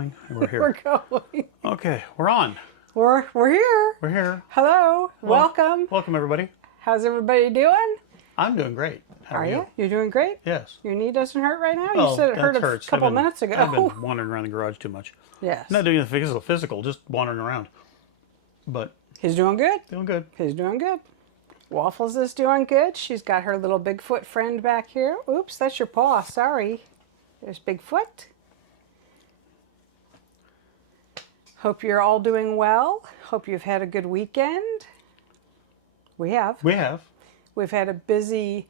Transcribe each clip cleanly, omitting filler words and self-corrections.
We're here. We're going. Okay, we're on. We're here. We're here. Hello. Well, Welcome. Welcome, everybody. How's everybody doing? I'm doing great. How are you? You're doing great? Yes. Your knee doesn't hurt right now? Well, You said it hurt that a hurts. couple minutes ago. I've been wandering around the garage too much. Yes. Not doing the physical, just wandering around. But He's doing good. doing good. He's doing good. Waffles is doing good. She's got her little Bigfoot friend back here. Oops, that's your paw. Sorry. There's Bigfoot. Hope you're all doing well. Hope you've had a good weekend. We have. We have. We've had a busy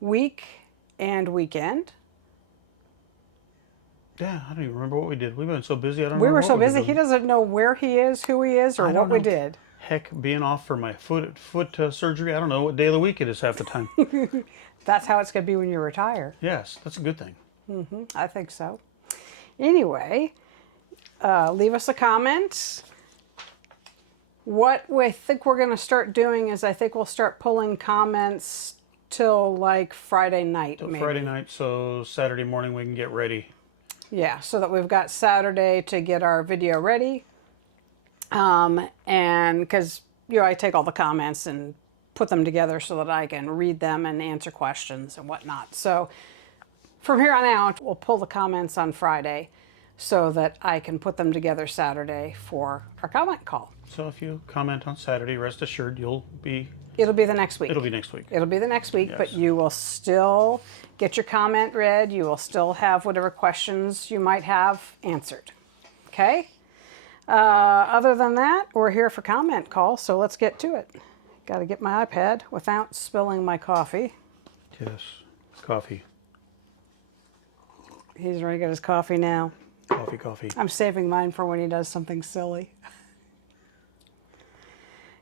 week and weekend. Yeah, I don't even remember what we did. We've been so busy. I don't. We remember were so what busy. He doesn't know where he is, who he is, or I what don't we know. did. Heck, being off for my foot surgery. I don't know what day of the week it is half the time. That's how it's going to be when you retire. Yes, that's a good thing. I think so. Anyway, leave us a comment. What we think we're going to start doing is I think we'll start pulling comments till like Friday night. Till maybe. Friday night, so Saturday morning we can get ready. Yeah, so that we've got Saturday to get our video ready. And because, I take all the comments and put them together so that I can read them and answer questions and whatnot. So from here on out, we'll pull the comments on Friday so that I can put them together Saturday for our comment call. So if you comment on Saturday, rest assured it'll be the next week. It'll be next week. It'll be the next week, Yes. but you will still get your comment read. You will still have whatever questions you might have answered. Okay? Other than that, we're here for comment call, so let's get to it. Got to get my iPad without spilling my coffee. Yes. Coffee. He's ready to get his coffee now. Coffee. I'm saving mine for when he does something silly.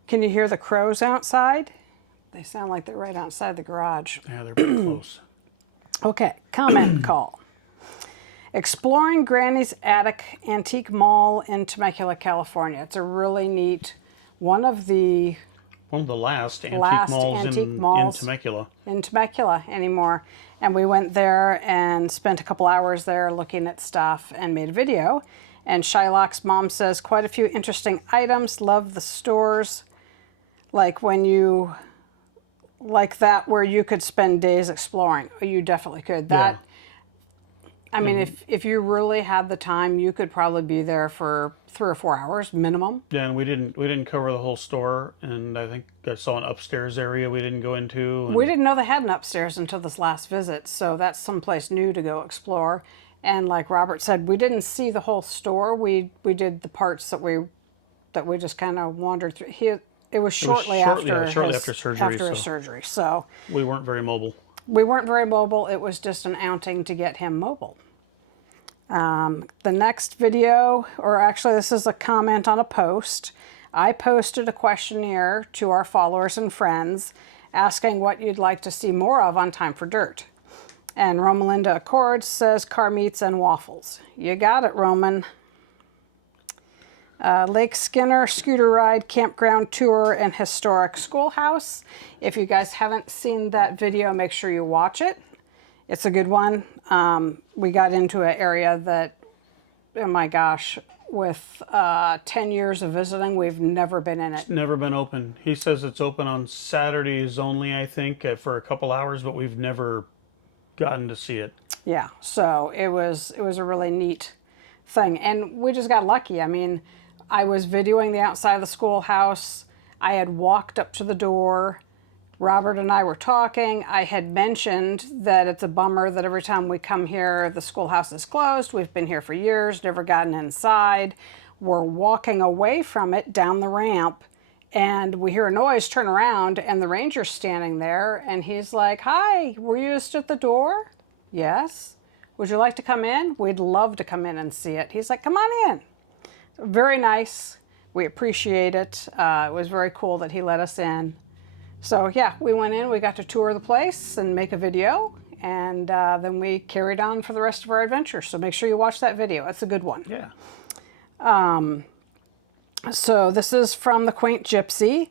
Can you hear the crows outside? They sound like they're right outside the garage. Yeah, they're pretty close. Okay, comment call. Exploring Granny's Attic Antique Mall in Temecula, California. It's a really neat, one of the last antique malls in Temecula. In Temecula anymore. And we went there and spent a couple hours there looking at stuff and made a video. And Shylock's mom says quite a few interesting items. Love the stores. Like that where you could spend days exploring. You definitely could. That. Yeah. I mean, if you really had the time, you could probably be there for 3 or 4 hours minimum. Yeah, and we didn't cover the whole store, and I think I saw an upstairs area we didn't go into. We didn't know they had an upstairs until this last visit, so that's someplace new to go explore. And like Robert said, we didn't see the whole store. We did the parts that we just kind of wandered through. It was shortly after surgery. After his surgery, so we weren't very mobile. It was just an outing to get him mobile. The next video, or actually this is a comment on a post, I posted a questionnaire to our followers and friends asking what you'd like to see more of on Time for Dirt. And Romalinda Accords says car meets and waffles. You got it, Roman. Lake Skinner, scooter ride, campground tour, and historic schoolhouse. If you guys haven't seen that video, make sure you watch it. It's a good one. We got into an area that, oh my gosh, with 10 years of visiting, we've never been in it. It's never been open. He says it's open on Saturdays only, I think, for a couple hours, but we've never gotten to see it. Yeah, so it was a really neat thing. And we just got lucky. I mean, I was videoing the outside of the schoolhouse. I had walked up to the door. Robert and I were talking. I had mentioned that it's a bummer that every time we come here, the schoolhouse is closed. We've been here for years, never gotten inside. We're walking away from it down the ramp, and we hear a noise, turn around, and the ranger's standing there, and he's like, "Hi, were you just at the door?" "Yes." "Would you like to come in?" "We'd love to come in and see it." He's like, "Come on in." Very nice. We appreciate it. It was very cool that he let us in. So yeah, we went in, we got to tour the place and make a video, and then we carried on for the rest of our adventure. So make sure you watch that video. It's a good one. Yeah. So this is from the Quaint Gypsy.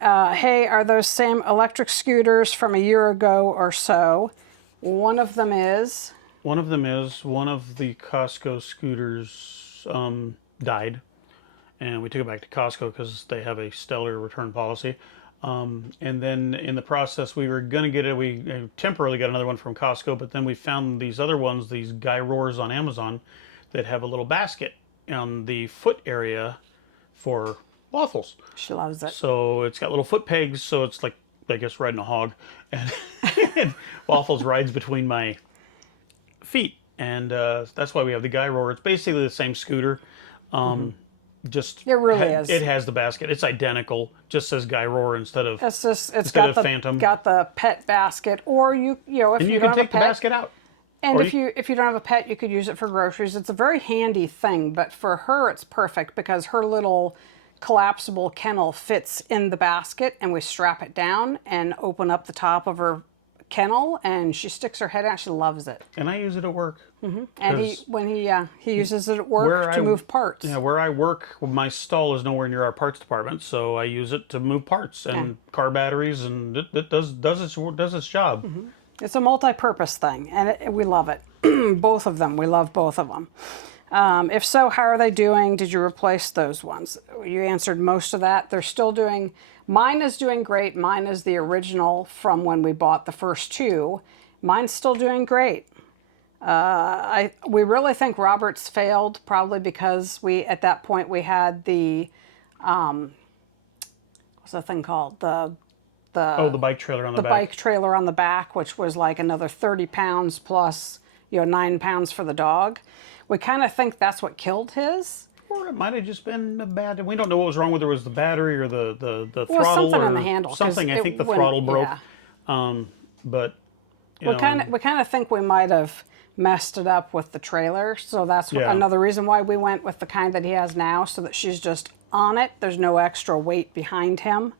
Hey, are those same electric scooters from a year ago or so? One of them is. One of them is. One of the Costco scooters died, and we took it back to Costco because they have a stellar return policy. And then in the process, we were going to get it. We temporarily got another one from Costco, but then we found these other ones, these Guy Roars on Amazon, that have a little basket on the foot area for waffles. She loves it. So it's got little foot pegs, so it's like, I guess, riding a hog. And, and waffles rides between my feet. And that's why we have the Guy Roar. It's basically the same scooter. Just It really is. It has the basket. It's identical. Just says Guy Roar instead of It's instead got of the Phantom. got the pet basket, or if and you you don't can have take a the pet, basket out. and or if you don't have a pet, you could use it for groceries. It's a very handy thing, but for her, it's perfect because her little collapsible kennel fits in the basket, and we strap it down and open up the top of her kennel, and she sticks her head out. She loves it. And I use it at work. And he uses it at Where work to move parts. Yeah, where I work, my stall is nowhere near our parts department, so I use it to move parts and car batteries, and it does its job. It's a multi-purpose thing, and we love it. Both of them. We love both of them. If so, how are they doing? Did you replace those ones? You answered most of that. They're still doing... Mine is doing great. Mine is the original from when we bought the first two. Mine's still doing great. We really think Robert's failed, probably because at that point we had the... what's the thing called? The bike trailer on the back. bike trailer on the back, which was like another 30 pounds plus, 9 pounds for the dog. We kind of think that's what killed his. Or it might have just been a bad. We don't know what was wrong with it. Was the battery or the Well, throttle something or on the handle, 'cause something? I think the when- throttle broke. yeah. But We kind of think we might have messed it up with the trailer, so that's Yeah. another reason why we went with the kind that he has now, so that she's just on it. There's no extra weight behind him.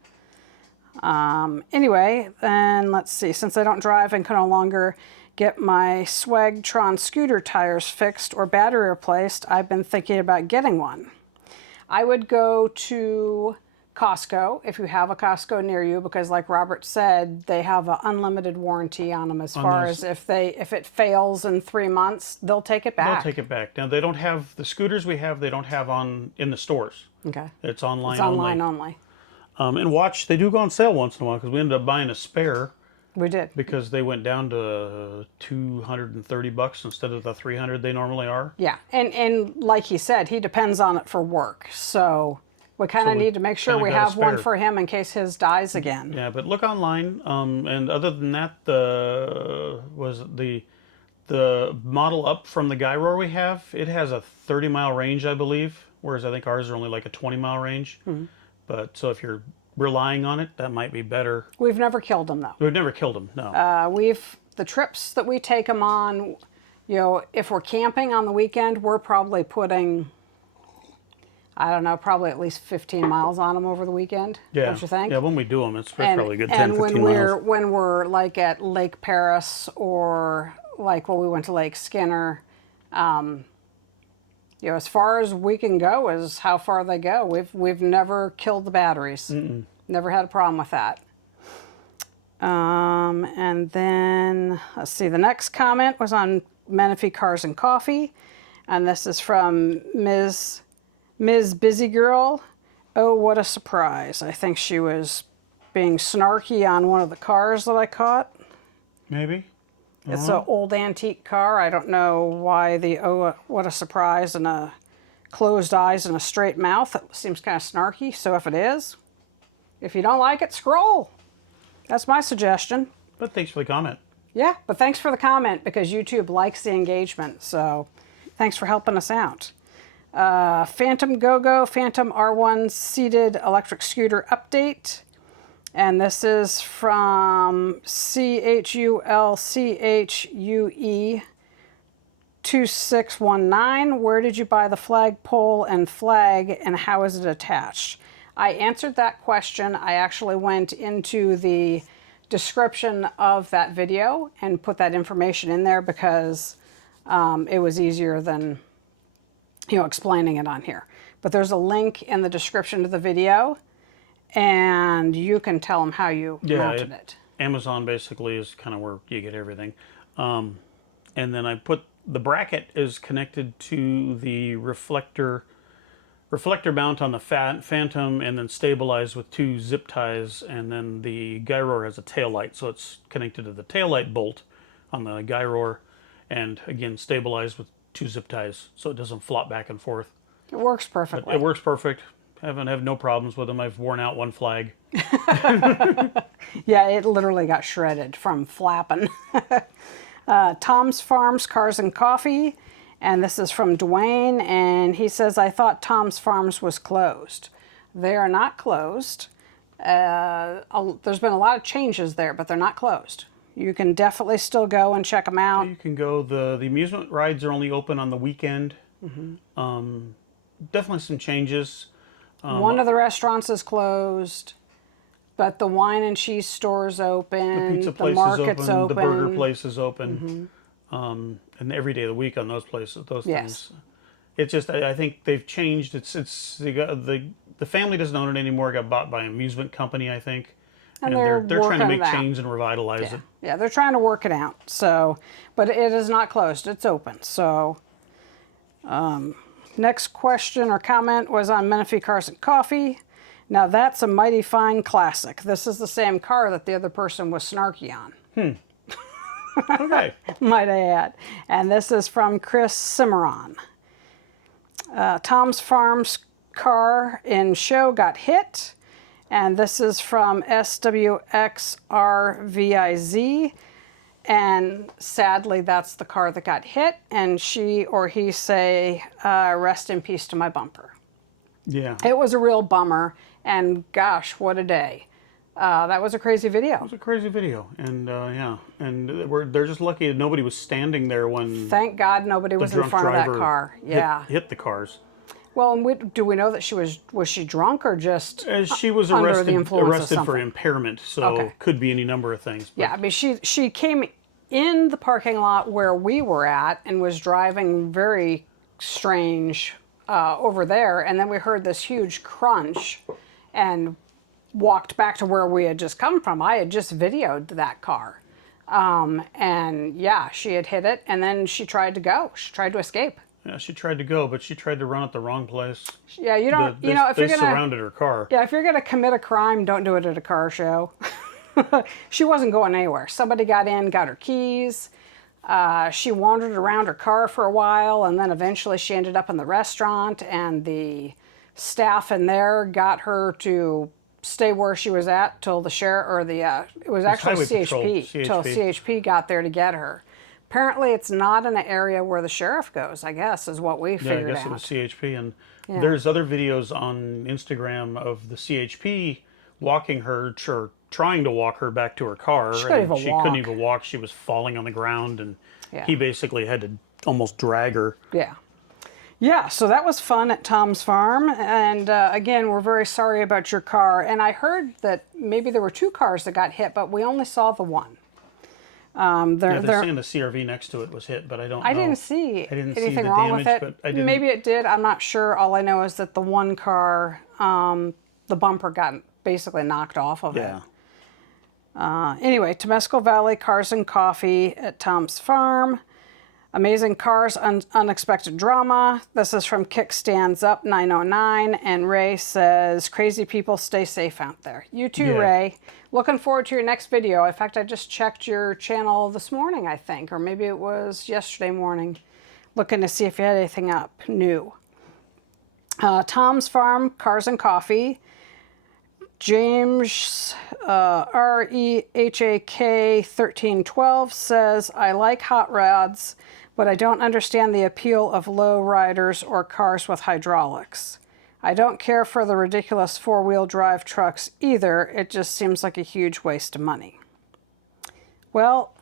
Anyway, then let's see. Since I don't drive and can no longer get my Swagtron scooter tires fixed or battery replaced, I've been thinking about getting one. I would go to Costco if you have a Costco near you, because like Robert said, they have an unlimited warranty on them as far as if it fails in 3 months, they'll take it back. they'll take it back. Now they don't have the scooters we have. They don't have in the stores. Okay. It's online. It's online only. And watch, they do go on sale once in a while because we ended up buying a spare We did. because they went down to $230 instead of the $300 they normally are. Yeah, and like he said, he depends on it for work, so we kind of need to make sure kinda we got a have one spare. for him in case his dies again. Yeah, but look online. And other than that, the model up from the Guy Roar we have, it has a 30-mile range, I believe, whereas I think ours are only like a 20-mile range. But so if you're relying on it, that might be better. We've never killed him though. We've never killed them, no. The trips that we take him on, if we're camping on the weekend, we're probably putting, I don't know, probably at least 15 miles on him over the weekend. Yeah. Don't you think? Yeah, when we do them, it's probably a good 10, and 15 when miles. we're like at Lake Paris, or like when we went to Lake Skinner, as far as we can go is how far they go. We've never killed the batteries. Never had a problem with that. And then let's see. The next comment was on Menifee Cars and Coffee, and this is from Ms. Busy Girl. Oh, what a surprise! I think she was being snarky on one of the cars that I caught. Maybe. It's an old antique car. I don't know why what a surprise and a closed eyes and a straight mouth. It seems kind of snarky. So if you don't like it, scroll. That's my suggestion. But thanks for the comment. Yeah, but thanks for the comment because YouTube likes the engagement. So thanks for helping us out. Phantom GoGo, Phantom R1 seated electric scooter update. And this is from CHULCHUE 2619. Where did you buy the flagpole and flag, and how is it attached? I answered that question. I actually went into the description of that video and put that information in there because it was easier than explaining it on here. But there's a link in the description of the video, and you can tell them how you mounted it. Amazon basically is kind of where you get everything. And then I put the bracket is connected to the reflector mount on the Phantom, and then stabilized with 2 zip ties, and then the guy roar has a tail light, so it's connected to the tail light bolt on the guy roar, and again stabilized with 2 zip ties, so it doesn't flop back and forth. It works perfectly. It works perfect. Have no problems with them. I've worn out one flag. Yeah, it literally got shredded from flapping. Tom's Farms Cars and Coffee, and this is from Dwayne, and he says, I thought Tom's Farms was closed. They are not closed. There's been a lot of changes there, but they're not closed. You can definitely still go and check them out. You can go. The amusement rides are only open on the weekend. Definitely some changes. One of the restaurants is closed, but the wine and cheese store is open. The pizza place market's is open. The burger place is open. And every day of the week on those places, those Yes. things. It's just I think they've changed. The family doesn't own it anymore. It got bought by an amusement company, I think. And they're trying to working make it out. change and revitalize it. Yeah, they're trying to work it out. So, but it is not closed. It's open. So, next question or comment was on Menifee Cars and Coffee. Now that's a mighty fine classic. This is the same car that the other person was snarky on. Okay. Might I add. And this is from Chris Cimarron. Tom's Farms car in show got hit. And this is from SWXRVIZ. And sadly, that's the car that got hit. And she or he say, rest in peace to my bumper. Yeah. It was a real bummer. And gosh, what a day. That was a crazy video. It was a crazy video, and yeah, and they're just lucky that nobody was standing there when Thank God nobody was in drunk front of that driver car. Yeah. hit the cars. Well, and do we know that was she drunk or just She was under the arrested influence of for something? impairment, so Okay. could be any number of things. But Yeah, I mean she came in the parking lot where we were at and was driving very strange over there, and then we heard this huge crunch and walked back to where we had just come from. I had just videoed that car. And yeah, she had hit it, and then she tried to go. She tried to escape. yeah, she tried to go, but she tried to run at the wrong place. Yeah, you don't, They if you're gonna, surrounded her car. yeah, if you're gonna commit a crime, don't do it at a car show. She wasn't going anywhere. Somebody got in, got her keys. She wandered around her car for a while, and then eventually she ended up in the restaurant, and the staff in there got her to stay where she was at till the sheriff or it was actually Highway Patrol, CHP till CHP got there to get her. Apparently, it's not in an area where the sheriff goes, I guess, is what we Yeah, I figured guess it out. was CHP, and there's other videos on Instagram of the CHP walking her, or trying to walk her back to her car, She couldn't and even she walk. couldn't even walk. She was falling on the ground, and Yeah. he basically had to almost drag her. Yeah. Yeah, so that was fun at Tom's Farm. And again, we're very sorry about your car. And I heard that maybe there were 2 cars that got hit, but we only saw the one. Yeah, they're saying the CRV next to it was hit, but I don't know. I didn't see didn't see anything the wrong damage, with it. but I didn't. Maybe it did. I'm not sure. All I know is that the one car, the bumper got basically knocked off of Yeah. it. Anyway, Temescal Valley Cars and Coffee at Tom's Farm. Amazing Cars, Unexpected Drama. This is from Kickstands Up 909. And Ray says, crazy people, stay safe out there. You too, Yeah. Ray. Looking forward to your next video. In fact, I just checked your channel this morning, I think. Or maybe it was yesterday morning. Looking to see if you had anything up new. Tom's Farm, Cars and Coffee. James REHAK 1312 says, I like hot rods, but I don't understand the appeal of low riders or cars with hydraulics. I don't care for the ridiculous 4-wheel drive trucks either. It just seems like a huge waste of money. Well,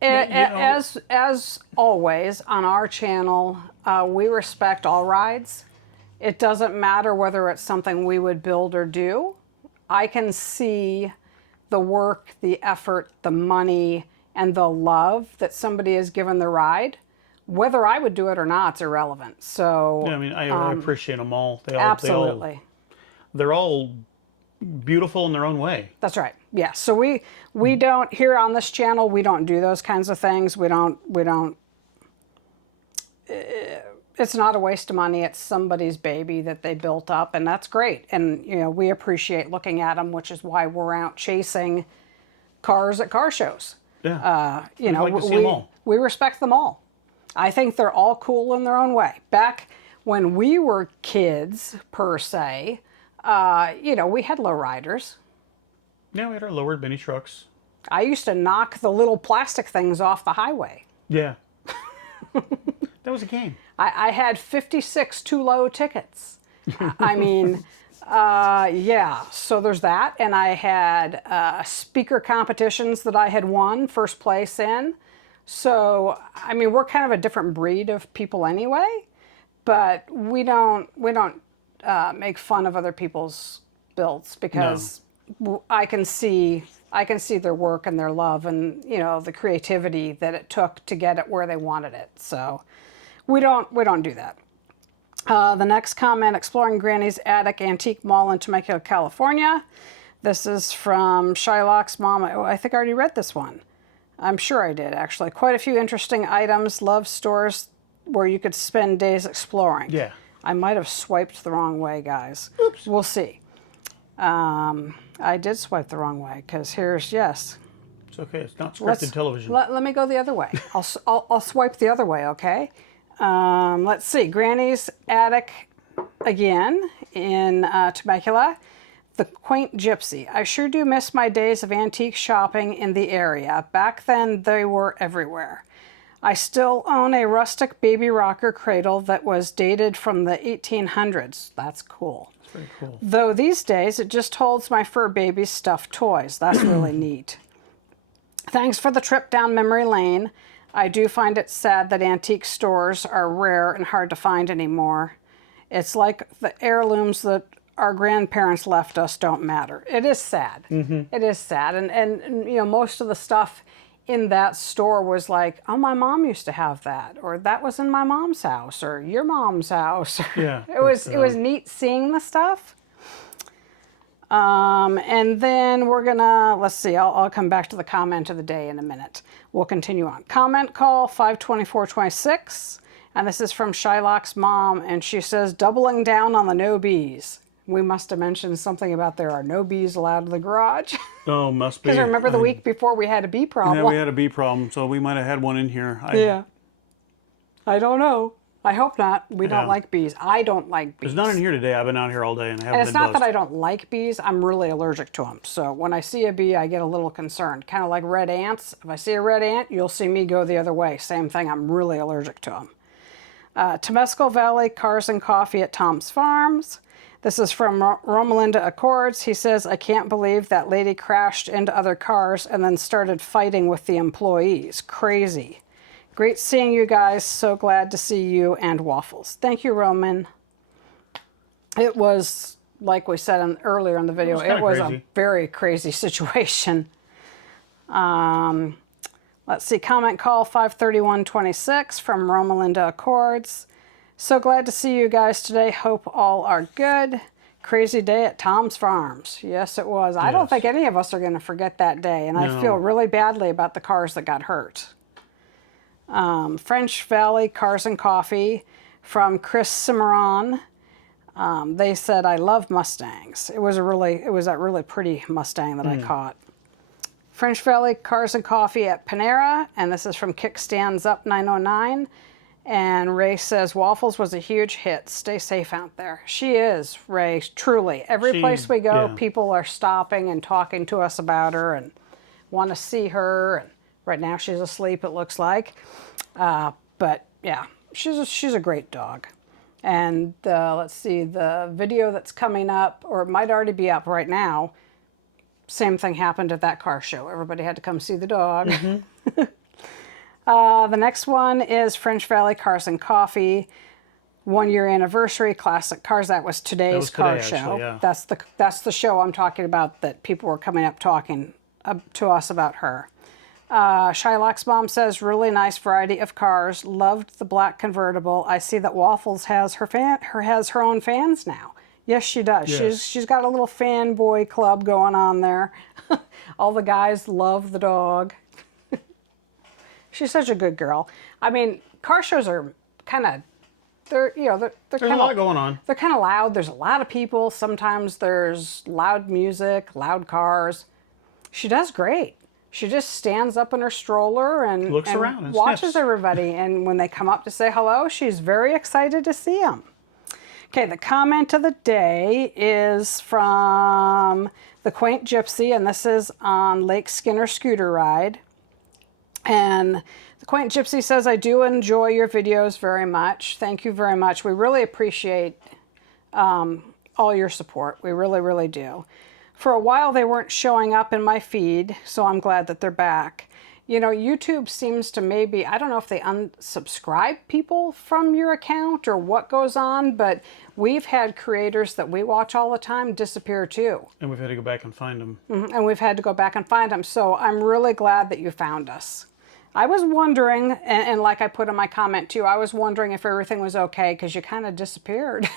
as always on our channel, we respect all rides. It doesn't matter whether it's something we would build or do. I can see the work, the effort, the money, and the love that somebody has given the ride. Whether I would do it or not is irrelevant. So Yeah, I mean, I appreciate them all. absolutely. They're all beautiful in their own way. That's right. Yeah. So we don't, here on this channel, we don't do those kinds of things. We don't. It's not a waste of money. It's somebody's baby that they built up, and that's great. And you know, we appreciate looking at them, which is why we're out chasing cars at car shows. Yeah. You know, like to see 'em all. we respect them all. I think they're all cool in their own way. Back when we were kids, per se, you know, we had lowriders. Yeah, we had our lowered mini trucks. I used to knock the little plastic things off the highway. Yeah. That was a game. I had 56 too low tickets. I mean, yeah, so there's that. And I had speaker competitions that I had won first place in. So, I mean, we're kind of a different breed of people anyway, but we don't make fun of other people's builds because I can see their work and their love and, you know, the creativity that it took to get it where they wanted it. So we don't do that. The next comment, exploring Granny's attic antique mall in Temecula, California. This is from Shylock's mom. I think I already read this one. I'm sure I did, actually. Quite a few interesting items. Love stores where you could spend days exploring. Yeah. I might have swiped the wrong way, guys. Oops. We'll see. I did swipe the wrong way because here's, yes. It's okay. It's not scripted television. Let me go the other way. I'll swipe the other way, okay? Let's see. Granny's attic again in Temecula. The quaint gypsy. I sure do miss my days of antique shopping in the area. Back then, they were everywhere. I still own a rustic baby rocker cradle that was dated from the 1800s. That's cool. Very cool. Though these days, it just holds my fur baby's stuffed toys. That's really neat. Thanks for the trip down memory lane. I do find it sad that antique stores are rare and hard to find anymore. It's like the heirlooms that our grandparents left us don't matter. It is sad. Mm-hmm. It is sad. And you know, most of the stuff in that store was like, oh, my mom used to have that, or that was in my mom's house, or your mom's house. Yeah. It was neat seeing the stuff. And then we're gonna, let's see, I'll come back to the comment of the day in a minute. We'll continue on. Comment call 52426, and this is from Shylock's mom, and she says, doubling down on the no bees. We must have mentioned something about there are no bees allowed in the garage. Oh, must be. Because remember the week before we had a bee problem. Yeah, we had a bee problem, so we might have had one in here. Yeah. I don't know. I hope not. We don't like bees. I don't like bees. There's none in here today. I've been out here all day and I haven't And it's been not buzzed. that I don't like bees. I'm really allergic to them. So when I see a bee, I get a little concerned. Kind of like red ants. If I see a red ant, you'll see me go the other way. Same thing. I'm really allergic to them. Temescal Valley Cars and Coffee at Tom's Farms. This is from Romalinda Accords. He says, I can't believe that lady crashed into other cars and then started fighting with the employees. Crazy. Great seeing you guys. So glad to see you and Waffles. Thank you, Roman. It was, like we said earlier in the video, it was a very crazy situation. Let's see, comment call 53126 from Romalinda Accords. So glad to see you guys today. Hope all are good. Crazy day at Tom's Farms. Yes, it was. I don't think any of us are going to forget that day, and I feel really badly about the cars that got hurt. French Valley Cars and Coffee from Chris Cimarron. They said, I love Mustangs. It was a really pretty Mustang that I caught. French Valley Cars and Coffee at Panera, and this is from Kickstands Up 909. And Ray says, Waffles was a huge hit. Stay safe out there. She is, Ray, truly. Every place we go, people are stopping and talking to us about her and want to see her. And right now she's asleep, it looks like. But yeah, she's a great dog. And let's see, the video that's coming up, or it might already be up right now, same thing happened at that car show. Everybody had to come see the dog. Mm-hmm. The next one is French Valley Cars and Coffee, 1 year anniversary, classic cars. That was today's car show. Actually, yeah. That's the show I'm talking about that people were coming up talking to us about her. Shylock's mom says, really nice variety of cars. Loved the black convertible. I see that Waffles has her own fans now. Yes, she does. Yes. She's got a little fanboy club going on there. All the guys love the dog. She's such a good girl. I mean, car shows are kind of they're There's a lot going on. they're kind of loud. There's a lot of people. Sometimes there's loud music, loud cars. She does great. She just stands up in her stroller and Looks and around and watches sniffs. everybody. And when they come up to say hello, she's very excited to see them. Okay, the comment of the day is from the Quaint Gypsy, and this is on Lake Skinner Scooter Ride. And the Quaint Gypsy says, I do enjoy your videos very much. Thank you very much. We really appreciate all your support. We really, really do. For a while, they weren't showing up in my feed, so I'm glad that they're back. You know, YouTube seems to maybe, I don't know if they unsubscribe people from your account or what goes on, but we've had creators that we watch all the time disappear too. And we've had to go back and find them. And we've had to go back and find them. So I'm really glad that you found us. I was wondering, and like I put in my comment too, I was wondering if everything was okay because you kind of disappeared.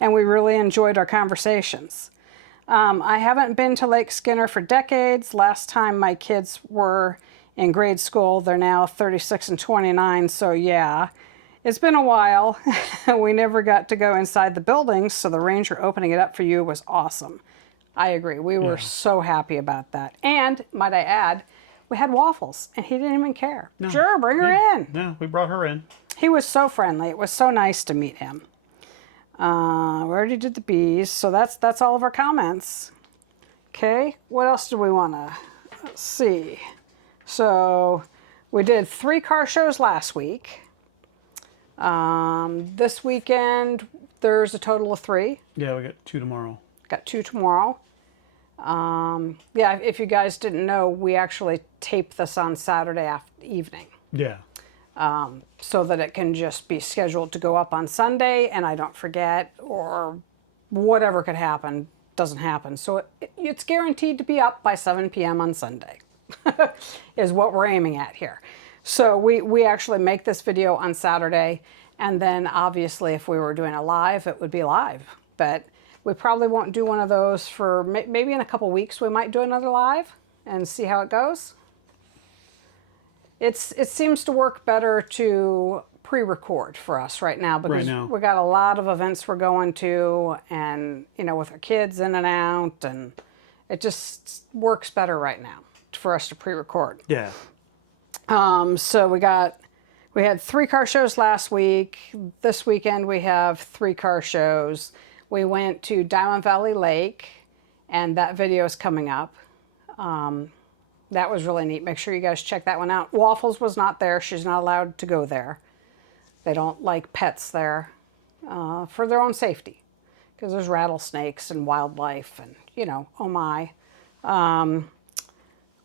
And we really enjoyed our conversations. I haven't been to Lake Skinner for decades. Last time my kids were in grade school, they're now 36 and 29, so yeah. It's been a while. We never got to go inside the buildings, so the ranger opening it up for you was awesome. I agree. We were so happy about that. And, might I add, we had waffles, and he didn't even care. No. Sure, bring her in. Yeah, we brought her in. He was so friendly. It was so nice to meet him. We already did the bees, so that's all of our comments. Okay, what else do we want to see? So we did 3 car shows last week. This weekend there's a total of 3. Yeah, we got 2 tomorrow. Got 2 tomorrow. Yeah, if you guys didn't know, we actually taped this on Saturday evening. Yeah. So that it can just be scheduled to go up on Sunday and I don't forget, or whatever could happen doesn't happen. So it's guaranteed to be up by 7 p.m. on Sunday is what we're aiming at here. So we actually make this video on Saturday, and then obviously if we were doing a live, it would be live. But we probably won't do one of those for maybe in a couple weeks. We might do another live and see how it goes. It seems to work better to pre-record for us right now because we got a lot of events we're going to, and you know, with our kids in and out, and it just works better right now for us to pre-record. Yeah. So we had 3 car shows last week. This weekend we have 3 car shows. We went to Diamond Valley Lake, and that video is coming up. That was really neat. Make sure you guys check that one out. Waffles was not there. She's not allowed to go there. They don't like pets there for their own safety because there's rattlesnakes and wildlife and, you know, oh my.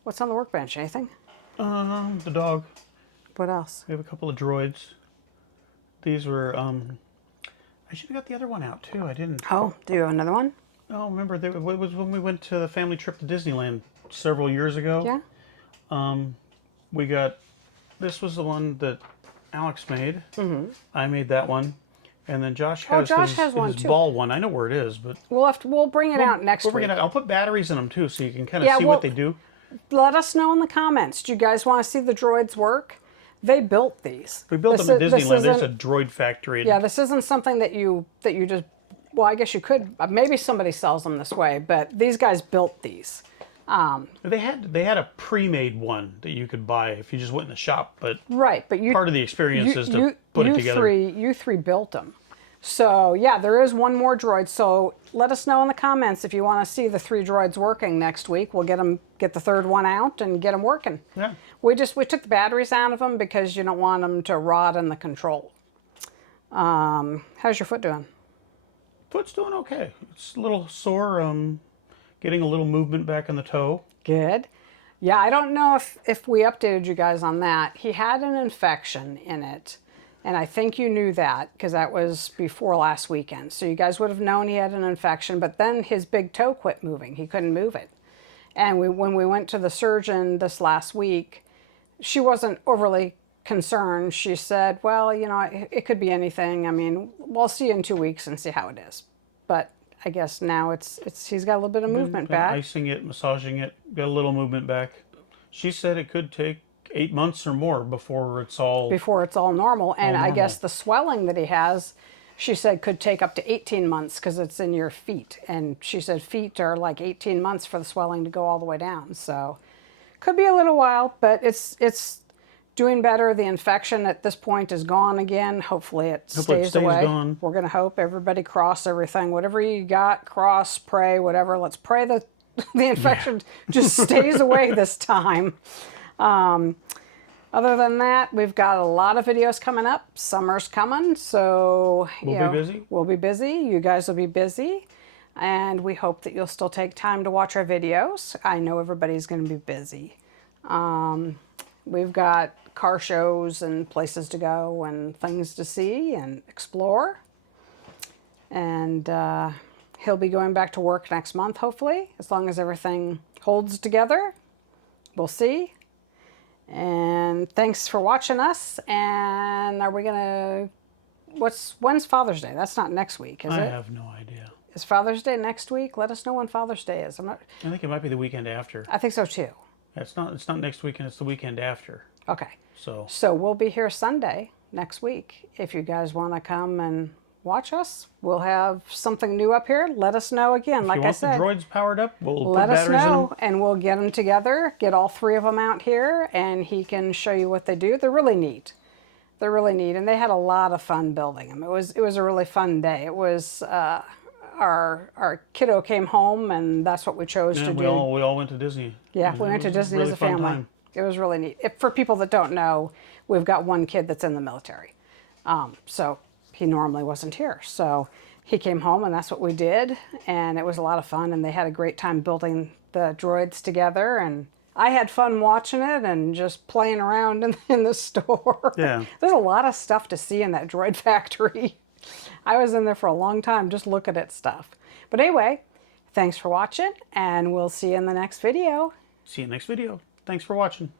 What's on the workbench? Anything? The dog. What else? We have a couple of droids. These were, I should have got the other one out too. I didn't. Oh, do you have another one? Oh, remember, it was when we went to the family trip to Disneyland several years ago. Yeah. We got, this was the one that Alex made. Mm-hmm. I made that one. And then Josh has has one his too. ball one. I know where it is, but We'll bring it out next week. I'll put batteries in them too, so you can kind of see what they do. Let us know in the comments. Do you guys want to see the droids work? They built these. We built them at Disneyland. There's a droid factory. Yeah, this isn't something that you just. Well, I guess you could. Maybe somebody sells them this way, but these guys built these. They had a pre-made one that you could buy if you just went in the shop, but right. But part of the experience is to put it together. You three built them. So yeah, there is one more droid. So let us know in the comments if you want to see the 3 droids working next week. We'll get the third one out and get them working. Yeah. We took the batteries out of them because you don't want them to rot in the control. How's your foot doing? Foot's doing okay. It's a little sore. Getting a little movement back in the toe. Good. Yeah, I don't know if we updated you guys on that. He had an infection in it. And I think you knew that because that was before last weekend. So you guys would have known he had an infection, but then his big toe quit moving. He couldn't move it. And when we went to the surgeon this last week, she wasn't overly concerned. She said, well, you know, it could be anything. I mean, we'll see you in 2 weeks and see how it is. But I guess now it's he's got a little bit of movement Been back. icing it, massaging it, got a little movement back. She said it could take 8 months or more before it's all Before it's all normal. And I normal. guess the swelling that he has, she said, could take up to 18 months because it's in your feet. And she said feet are like 18 months for the swelling to go all the way down. So could be a little while, but it's doing better. The infection at this point is gone again. Hopefully it stays away. gone. We're going to hope. Everybody cross everything. Whatever you got, cross, pray, whatever. Let's pray that the infection just stays away this time. Other than that, we've got a lot of videos coming up. Summer's coming, so We'll be busy. We'll be busy. You guys will be busy. And we hope that you'll still take time to watch our videos. I know everybody's going to be busy. We've got car shows and places to go and things to see and explore. And he'll be going back to work next month, hopefully, as long as everything holds together. We'll see. And thanks for watching us. And are we gonna? When's Father's Day? That's not next week, is I it? have no idea. Is Father's Day next week? Let us know when Father's Day is. I think it might be the weekend after. I think so too. It's not next weekend, it's the weekend after. Okay. So we'll be here Sunday next week. If you guys want to come and watch us, we'll have something new up here. Let us know again. if Like you I want said, the droids powered up, we'll put let us batteries in know them. and we'll get them together, get all three of them out here, and he can show you what they do. They're really neat. They're really neat, and they had a lot of fun building them. It was a really fun day. It was our kiddo came home, and that's what we chose to we do. all went to Disney. Yeah, It we went to was a Disney really as a fun family. time. It was really neat. For people that don't know, we've got one kid that's in the military. So he normally wasn't here. So he came home and that's what we did. And it was a lot of fun. And they had a great time building the droids together. And I had fun watching it and just playing around in the store. Yeah. There's a lot of stuff to see in that droid factory. I was in there for a long time just looking at stuff. But anyway, thanks for watching, and we'll see you in the next video. See you next video. Thanks for watching.